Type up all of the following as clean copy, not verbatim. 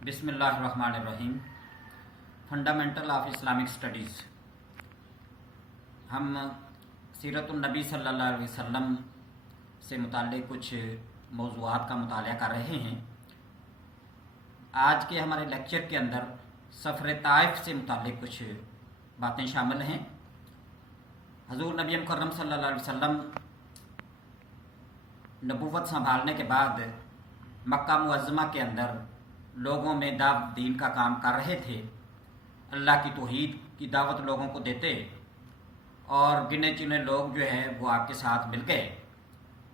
बिस्मिल्लाहिर्रहमानिर्रहीम। Fundamental of Islamic studies. हम सीरतुन्नबी सल्लल्लाहु अलैहि वसल्लम से मुताल्लिक़ कुछ मौज़ूआत का मुताला कर रहे हैं। आज के हमारे लेक्चर के अंदर सफ़र ताइफ से मुताल्लिक़ कुछ बातें शामिल हैं। हज़ूर नबी मुकर्रम सल्लल्लाहु अलैहि वसल्लम नबूवत संभालने के बाद मक्का मुअज़्ज़मा के अंदर लोगों में दावत दीन का काम कर रहे थे। अल्लाह की तौहीद की दावत लोगों को देते और गिने चुने लोग जो है वो आपके साथ मिल गए,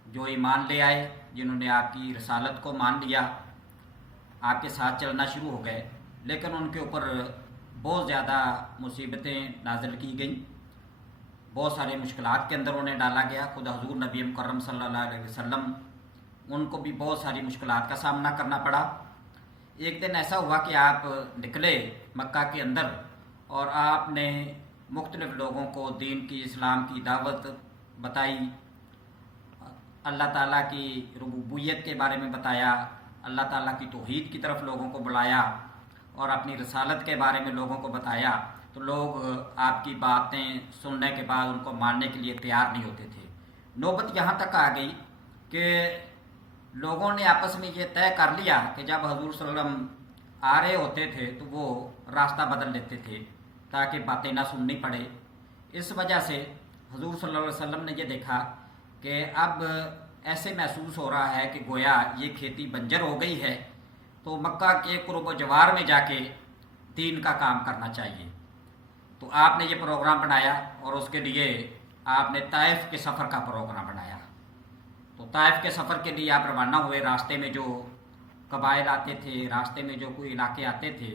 जो ईमान ले आए, जिन्होंने आपकी रसालत को मान लिया, आपके साथ चलना शुरू हो गए। लेकिन उनके ऊपर बहुत ज़्यादा मुसीबतें नाज़िल की गईं, बहुत सारे मुश्किलात के अंदर उन्हें डाला गया। खुद हज़ूर नबी मुकर्रम सल्लल्लाहु अलैहि वसल्लम उनको भी बहुत सारी मुश्किलात का सामना करना पड़ा। एक दिन ऐसा हुआ कि आप निकले मक्का के अंदर और आपने मुख्तलिफ़ लोगों को दीन की, इस्लाम की दावत बताई, अल्लाह ताला की रुबूबियत के बारे में बताया, अल्लाह ताला की तौहीद की तरफ लोगों को बुलाया और अपनी रसालत के बारे में लोगों को बताया। तो लोग आपकी बातें सुनने के बाद उनको मानने के लिए तैयार नहीं होते थे। नौबत यहाँ तक आ गई कि लोगों ने आपस में ये तय कर लिया कि जब हजूर सल्लल्लाहु अलैहि वसल्लम आ रहे होते थे तो वो रास्ता बदल लेते थे ताकि बातें ना सुननी पड़े। इस वजह से हजूर सल्लल्लाहु अलैहि वसल्लम ने ये देखा कि अब ऐसे महसूस हो रहा है कि गोया ये खेती बंजर हो गई है, तो मक्का के कुर्ब जवार में जाके दीन का काम करना चाहिए। तो आपने ये प्रोग्राम बनाया और उसके लिए आपने ताइफ के सफ़र का प्रोग्राम बनाया। तो ताइफ के सफ़र के लिए आप रवाना हुए। रास्ते में जो कबाइल आते थे, रास्ते में जो कोई इलाके आते थे,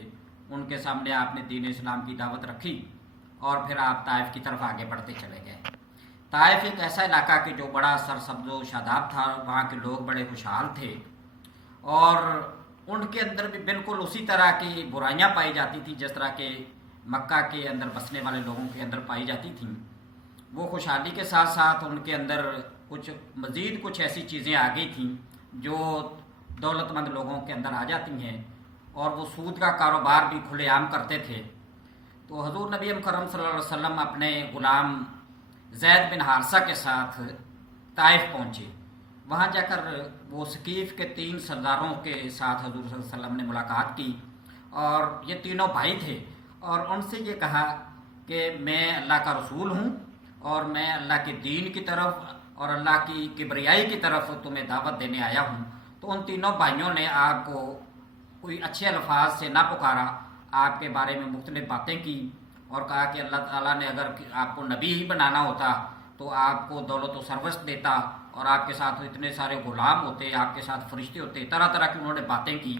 उनके सामने आपने दीन इस्लाम की दावत रखी और फिर आप ताइफ की तरफ आगे बढ़ते चले गए। ताइफ एक ऐसा इलाका कि जो बड़ा सरसब्ज़ो शादाब था, वहाँ के लोग बड़े खुशहाल थे और उनके अंदर भी बिल्कुल उसी तरह की बुराइयाँ पाई जाती थी जिस तरह के मक्का के अंदर बसने वाले लोगों के अंदर पाई जाती थीं। वो खुशहाली के साथ साथ उनके अंदर कुछ ऐसी चीज़ें आ गई थीं जो दौलतमंद लोगों के अंदर आ जाती हैं और वो सूद का कारोबार भी खुलेआम करते थे। तो हजूर नबी मुकर्रम सल्लल्लाहु अलैहि वसल्लम अपने ग़ुलाम ज़ैद बिन हारिसा के साथ ताइफ पहुँचे। वहाँ जाकर वो सकीफ़ के 3 सरदारों के साथ हजूर सल्लल्लाहु अलैहि वसल्लम ने मुलाकात की और ये तीनों भाई थे और उनसे ये कहा कि मैं अल्लाह का रसूल हूँ और मैं अल्लाह के दीन की तरफ और अल्लाह की किबरियाई की तरफ तुम्हें दावत देने आया हूँ। तो उन तीनों भाइयों ने आपको कोई अच्छे अल्फाज से ना पुकारा, आपके बारे में मुख्तलिफ बातें की और कहा कि अल्लाह ताला ने अगर आपको नबी ही बनाना होता तो आपको दौलत व सरवस्त देता और आपके साथ इतने सारे ग़ुलाम होते, आपके साथ फरिश्ते होते। तरह तरह की उन्होंने बातें की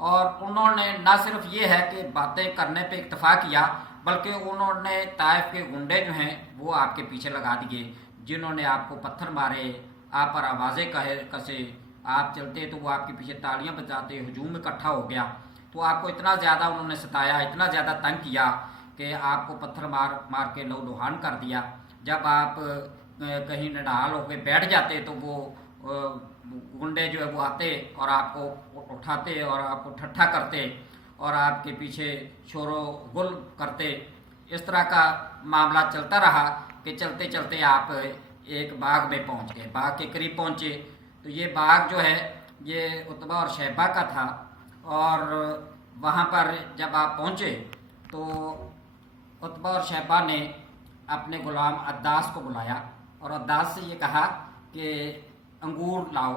और उन्होंने ना सिर्फ ये है कि बातें करने पे इक्तफ़ा किया, बल्कि उन्होंने ताइफ के गुंडे जो हैं वो आपके पीछे लगा दिए, जिन्होंने आपको पत्थर मारे, आप पर आवाज़ें कसे, आप चलते तो वो आपके पीछे तालियां बजाते, हुजूम इकट्ठा हो गया। तो आपको इतना ज़्यादा उन्होंने सताया, इतना ज़्यादा तंग किया कि आपको पत्थर मार मार के लहूलुहान कर दिया। जब आप कहीं नडाल होकर बैठ जाते तो वो गुंडे जो है वो आते और आपको उठाते और आपको ठट्ठा करते और आपके पीछे शोरो गुल करते। इस तरह का मामला चलता रहा कि चलते चलते आप एक बाग में पहुंच गए, बाग के करीब पहुंचे। तो ये बाग जो है ये उतबा और शैबा का था और वहाँ पर जब आप पहुँचे तो उतबा और शैबा ने अपने ग़ुलाम अद्दास को बुलाया और अद्दास से ये कहा कि अंगूर लाओ।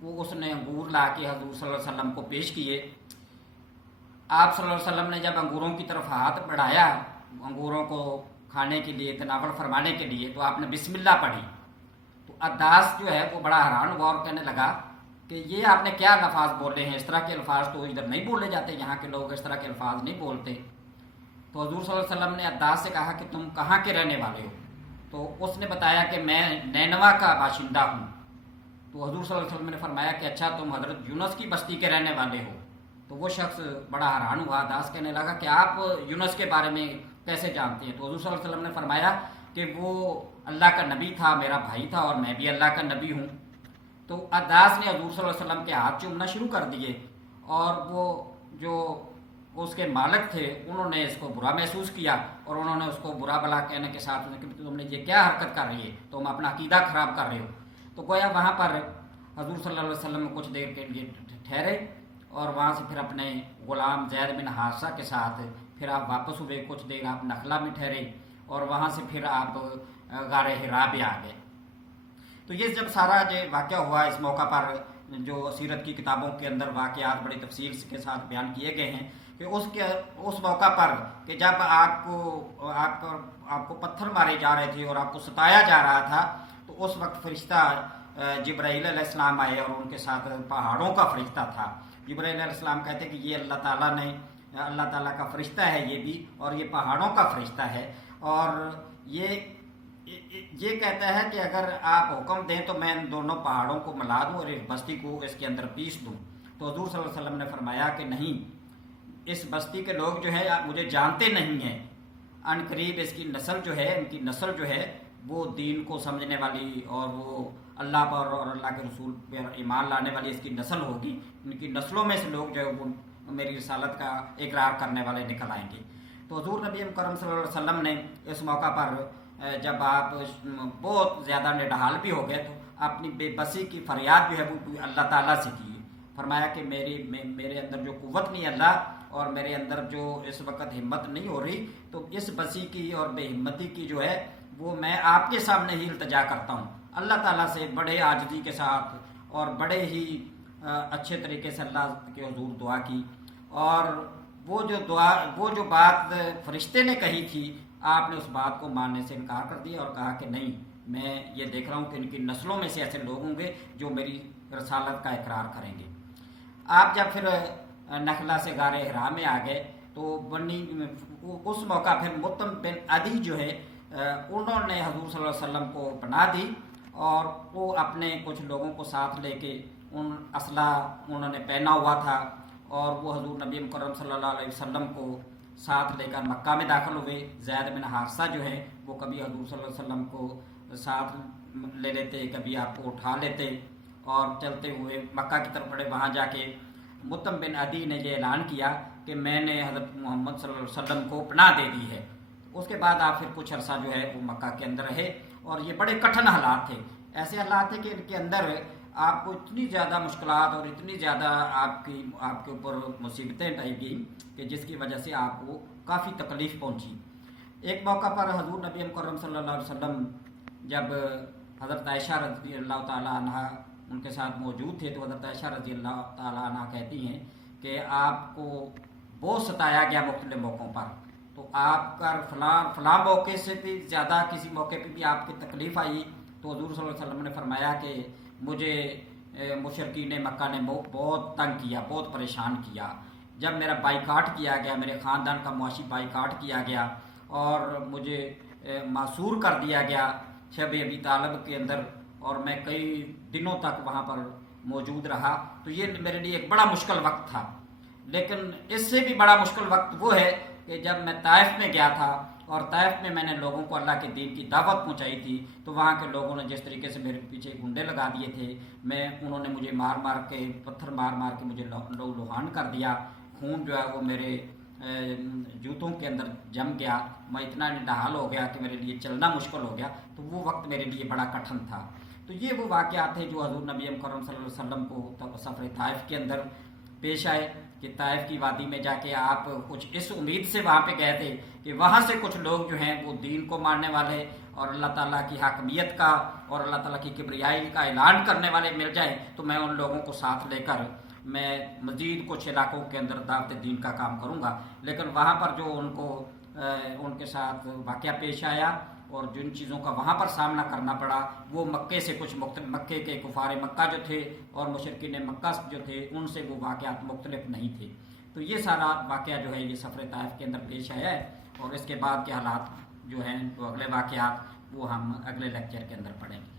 वो उसने अंगूर ला के हज़ूर सल्लल्लाहु अलैहि वसल्लम को पेश किए। आप सल्लल्लाहु अलैहि वसल्लम ने जब अंगूरों की तरफ हाथ बढ़ाया अंगूरों को खाने के लिए, तनावल फरमाने के लिए, तो आपने बिस्मिल्लाह पढ़ी। तो अद्दास जो है वो बड़ा हैरान हुआ और कहने लगा कि ये आपने क्या अल्फाज बोले हैं, इस तरह के अल्फाज तो इधर नहीं बोले जाते, यहाँ के लोग इस तरह के अल्फाज नहीं बोलते। तो हजूर सल्लल्लाहु अलैहि वसल्लम ने अद्दास से कहा कि तुम कहाँ के रहने वाले हो? तो उसने बताया कि मैं नैनवा का बाशिंदा हूँ। तो हजूर सल्लल्लाहु अलैहि वसल्लम ने फरमाया कि अच्छा, तुम हज़रत यूनुस की बस्ती के रहने वाले हो? तो वो शख्स बड़ा हैरान हुआ। अद्दास कहने लगा कि आप यूनुस के बारे में कैसे जानते हैं? तो हजूर सल्लल्लाहु अलैहि वसल्लम ने फरमाया कि वो अल्लाह का नबी था, मेरा भाई था और मैं भी अल्लाह का नबी हूँ। तो अद्दास ने हजूर सल्लल्लाहु अलैहि वसल्लम के हाथ चूमना शुरू कर दिए और वो جو اس کے مالک تھے انہوں نے اس کو برا محسوس کیا اور انہوں نے اس کو برا بلا کہنے کے ساتھ کہ تم نے یہ کیا حرکت کر رہی ہے، تم اپنا عقیدہ خراب کر رہے ہو. تو گویا وہاں پر حضور صلی اللہ علیہ وسلم کچھ دیر کے لیے ٹھہرے اور وہاں سے پھر اپنے غلام زید بن حارثہ کے ساتھ پھر آپ واپس ہوئے. کچھ دیر آپ نخلا میں ٹھہرے اور وہاں سے پھر آپ غار حرا پہ آ گئے. تو یہ جب سارا جو واقعہ ہوا، اس موقع پر جو سیرت کی کتابوں کے اندر واقعات بڑی تفصیل کے ساتھ بیان کیے گئے ہیں کہ اس موقع پر کہ جب آپ کو پتھر مارے جا رہے تھے اور آپ کو ستایا جا رہا تھا، تو اس وقت فرشتہ جبرائیل علیہ السلام آئے اور ان کے ساتھ پہاڑوں کا فرشتہ تھا. جبرائیل علیہ السلام کہتے کہ یہ اللہ تعالیٰ کا فرشتہ ہے یہ بھی، اور یہ پہاڑوں کا فرشتہ ہے، اور یہ کہتا ہے کہ اگر آپ حکم دیں تو میں ان دونوں پہاڑوں کو ملا دوں اور اس بستی کو اس کے اندر پیس دوں. تو حضور صلی اللہ علیہ وسلم نے فرمایا کہ نہیں، اس بستی کے لوگ جو ہے مجھے جانتے نہیں ہیں، ان قریب اس کی نسل جو ہے، ان کی نسل جو ہے وہ دین کو سمجھنے والی اور وہ اللہ پر اور اللہ کے رسول پر ایمان لانے والی اس کی نسل ہوگی. ان کی نسلوں میں سے لوگ جو ہے وہ میری رسالت کا اقرار کرنے والے نکل آئیں گے. تو حضور نبی کرم صلی اللہ علیہ وسلم نے اس موقع پر جب آپ بہت زیادہ نڈھال بھی ہو گئے تو اپنی بے بسی کی فریاد جو ہے وہ اللہ تعالیٰ سے کی. فرمایا کہ میرے اندر جو قوت نہیں اللہ، اور میرے اندر جو اس وقت ہمت نہیں ہو رہی، تو اس بسی کی اور بے ہمتی کی جو ہے وہ میں آپ کے سامنے ہی التجا کرتا ہوں. اللہ تعالیٰ سے بڑے عاجزی کے ساتھ اور بڑے ہی اچھے طریقے سے اللہ کے حضور دعا کی. اور وہ جو بات فرشتے نے کہی تھی، آپ نے اس بات کو ماننے سے انکار کر دیا اور کہا کہ نہیں، میں یہ دیکھ رہا ہوں کہ ان کی نسلوں میں سے ایسے لوگ ہوں گے جو میری رسالت کا اقرار کریں گے. آپ جب پھر نخلا سے غار حرا میں آ گئے تو اس موقع پھر مطعم بن عدی جو ہے انہوں نے حضور صلی اللہ علیہ وسلم کو پناہ دی، اور وہ اپنے کچھ لوگوں کو ساتھ لے کے اسلحہ انہوں نے پہنا ہوا تھا، اور وہ حضور نبی مکرم صلی اللہ علیہ وسلم کو ساتھ لے کر مکہ میں داخل ہوئے. زید بن حارثہ جو ہے وہ کبھی حضور صلی اللہ علیہ وسلم کو ساتھ لے لیتے، کبھی آپ کو اٹھا لیتے اور چلتے ہوئے مکہ کی طرف بڑھے. وہاں جا کے مطعم بن عدی نے یہ اعلان کیا کہ میں نے حضرت محمد صلی اللہ علیہ وسلم کو پناہ دے دی ہے. اس کے بعد آپ پھر کچھ عرصہ جو ہے وہ مکہ کے اندر رہے، اور یہ بڑے کٹھن حالات تھے. ایسے حالات تھے کہ ان کے اندر آپ کو اتنی زیادہ مشکلات اور اتنی زیادہ آپ کے اوپر مصیبتیں ڈائی گئیں کہ جس کی وجہ سے آپ کو کافی تکلیف پہنچی. ایک موقع پر حضور نبی مکرم صلی اللہ علیہ وسلم جب حضرت عائشہ رضی اللہ تعالیٰ عنہ ان کے ساتھ موجود تھے، تو حضرت عائشہ رضی اللہ تعالیٰ عنہ کہتی ہیں کہ آپ کو بہت ستایا گیا مختلف موقعوں پر، تو آپ کا فلاں موقع سے بھی زیادہ کسی موقع پہ بھی آپ کی تکلیف آئی. تو حضور صلی اللہ علیہ وسلم نے فرمایا کہ مجھے مشرکین مکہ نے بہت تنگ کیا، بہت پریشان کیا. جب میرا بائیکاٹ کیا گیا، میرے خاندان کا معاشی بائیکاٹ کیا گیا اور مجھے معصور کر دیا گیا شب ابی طالب کے اندر، اور میں کئی دنوں تک وہاں پر موجود رہا، تو یہ میرے لیے ایک بڑا مشکل وقت تھا. لیکن اس سے بھی بڑا مشکل وقت وہ ہے کہ جب میں طائف میں گیا تھا، اور طائف میں نے لوگوں کو اللہ کے دین کی دعوت پہنچائی تھی، تو وہاں کے لوگوں نے جس طریقے سے میرے پیچھے گنڈے لگا دیے تھے، انہوں نے مجھے پتھر مار مار کے مجھے لوہان کر دیا. خون جو ہے وہ میرے جوتوں کے اندر جم گیا، میں اتنا نڈھال ہو گیا کہ میرے لیے چلنا مشکل ہو گیا. تو وہ وقت میرے لیے بڑا کٹھن تھا. تو یہ وہ واقعات تھے جو حضور نبی مکرم صلی اللہ علیہ وسلم کو سفر طائف کے اندر پیش آئے کہ طائف کی وادی میں جا کے آپ کچھ اس امید سے وہاں پہ گئے تھے کہ وہاں سے کچھ لوگ جو ہیں وہ دین کو ماننے والے اور اللہ تعالیٰ کی حاکمیت کا اور اللہ تعالیٰ کی کبریائی کا اعلان کرنے والے مل جائیں، تو میں ان لوگوں کو ساتھ لے کر میں مزید کچھ علاقوں کے اندر دعوت دین کا کام کروں گا. لیکن وہاں پر جو ان کے ساتھ واقعہ پیش آیا اور جن چیزوں کا وہاں پر سامنا کرنا پڑا، وہ مکے سے کچھ مختلف، مکے کے کفار مکہ جو تھے اور مشرکین مکہ جو تھے ان سے وہ واقعات مختلف نہیں تھے. تو یہ سارا واقعہ جو ہے یہ سفر طائف کے اندر پیش آیا ہے، اور اس کے بعد کے حالات جو ہیں وہ اگلے واقعات وہ ہم اگلے لیکچر کے اندر پڑھیں گے.